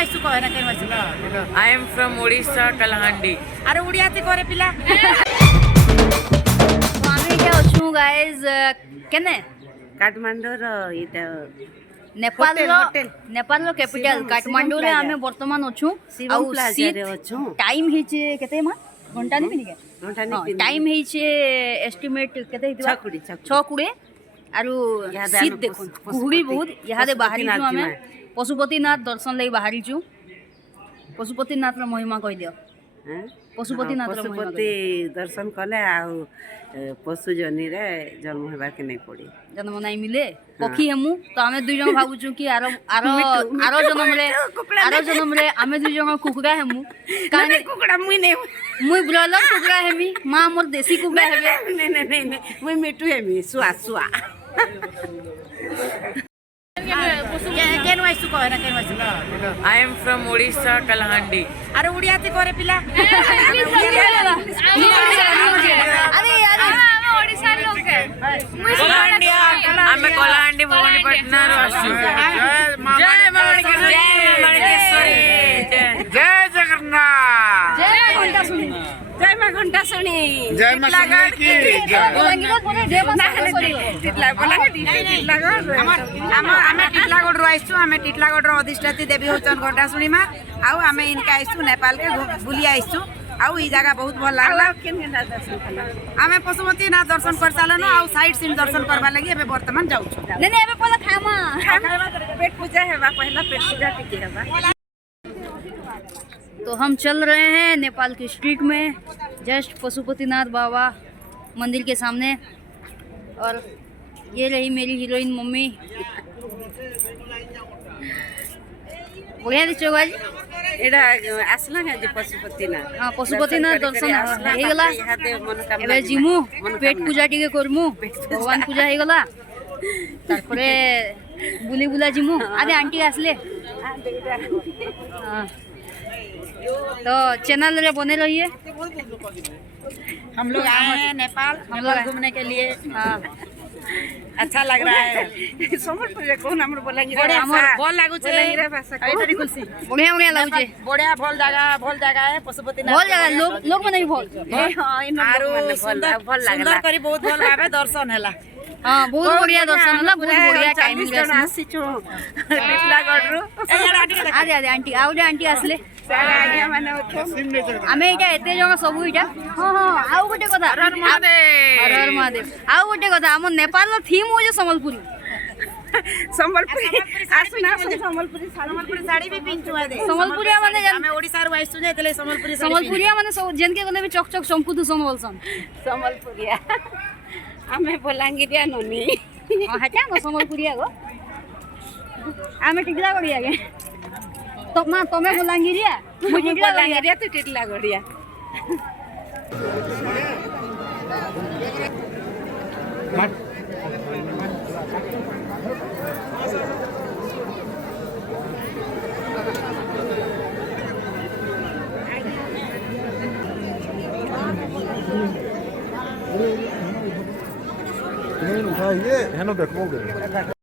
वाइसु कहे ना केन वाइसु I am from Odisha, Kalahandi. अरे उड़िया ते करे पिला तो आम्ही इथे अछू गाइज केने काठमांडू रो इटा नेपाल होटेल, रो होटेल। नेपाल रो कैपिटल शिवम काठमांडू रे प्लाजा। आमे वर्तमान अछू शिवम प्लाजा रे अछू। टाइम हिचे केते मा घंटा नि पिनिके घंटा नि पिनिके। टाइम हिचे एस्टिमेट केते हितबा 6:20 6:20 आरु इहादे शीत आमे देखो पशुपति- कुहुड़ी बहुत इहादे बाहरी छु पशुपतिनाथ आमे जिमा। पशुपतिनाथ दर्शन लई बाहरी छु पशुपतिनाथ रो महिमा कहि दियो हैं? पशुपतिनाथ रो महिमा पशुपति दर्शन कले आउ पशु जनी रे जन्म हेबा के नहीं पड़ी जन्म नाई मिले पक्षी हेमु तो आमे दुई जन भाबुछु कि आरो जन्म रे आमे दुई जन कुकुड़ा हेमु काहे कुकड़ा मुई नहीं मुई ब्रॉयलर कुकुड़ा हेमी मां मोर देसी कुकुड़ा हेबे नहीं मुई मिटू हेमी सुआ सुआ केन वाइसु कहे ना केन वाइसु I am from Odisha, Kalahandi. अरे उड़िया ते करे पिला अरे यार हम ओडिसा लोग है Kalahandi, I'm Kalahandi, Bhavanipatna रो आसु. जय माणिकेश्वरी. जय जगन्नाथ. जय घंटा सुनी जय मां घंटा सुनी जय मां सुनी की जय। बोलांगीर बोले जय मां सरी आमे टिटलागढ़ रो आइसु आमे टिटलागढ़ रो अधिष्ठात्री देवी होचन घंटा सुनी मां आउ आमे इनका आइसु नेपाल के बुली आइसु आउ ई जगह बहुत भल लागला आमे पशुपतिनाथ दर्शन कर सालन आउ साइड सीन दर्शन करबा लागि एबे वर्तमान जाउ छु नहीं नहीं एबे पहले खामा पेट पूजा हेबा पहला पेट पूजा टिके हेबा तो हम चल रहे हैं नेपाल की स्ट्रीट में जस्ट पशुपतिनाथ बाबा मंदिर के सामने और ये रही मेरी हीरोइन मम्मी बढ़िया दिखो भाई एडा आसला जे पशुपतिनाथ हाँ पशुपतिनाथ दर्शन हेगला इहाते मनोकामना एबे जिमु पेट पूजा टिके करमु भगवान पूजा हेगला तारपरे बुली बुला जिमु आदे आंटी आसले हाँ तो चैनल रे बने रहिए हम लोग आए हैं नेपाल हम लोग घूमने के लिए हाँ अच्छा लग रहा है समझ कौन हमर बोलेंगे हमर भल लागु छे बोलेंगे भाषा कई खुशी बढ़िया बढ़िया लाଗୁছে बढ़िया भल जगह है पशुपतिनाथ भल जगह लोग माने भल आरो सुंदर करी बहुत भल भाबे दर्शन हैला हाँ बहुत बढ़िया दर्शन होला बहुत बढ़िया टाइम आसी छु टिटलागढ़ रो आदे आदे आंटी आउ जे आंटी आसले आगे माने आमे इटा एते जगह सब इटा हां हां आउ गोटे कथा हर हर महादेव आउ गोटे कथा हम नेपाल रो थीम हो जे सम्बलपुरी संबलपुरी आसुना संबलपुरी साड़ी भी पिंचु दे सम्बलपुरिया माने हमें ओडिसा रो आइसु जे तले सम्बलपुरिया माने सब जेन के गने भी चक चक चमकु सन बोलसन संबलपुरिया हमें बोलांगिरिया ननी हां हटा न सम्बलपुरिया गो आमे टिकला गड़िया के तो मां तमे बोलांगिरिया मुझे बोलांगिरिया तो टिटलागढ़िया ये हेनो देखबो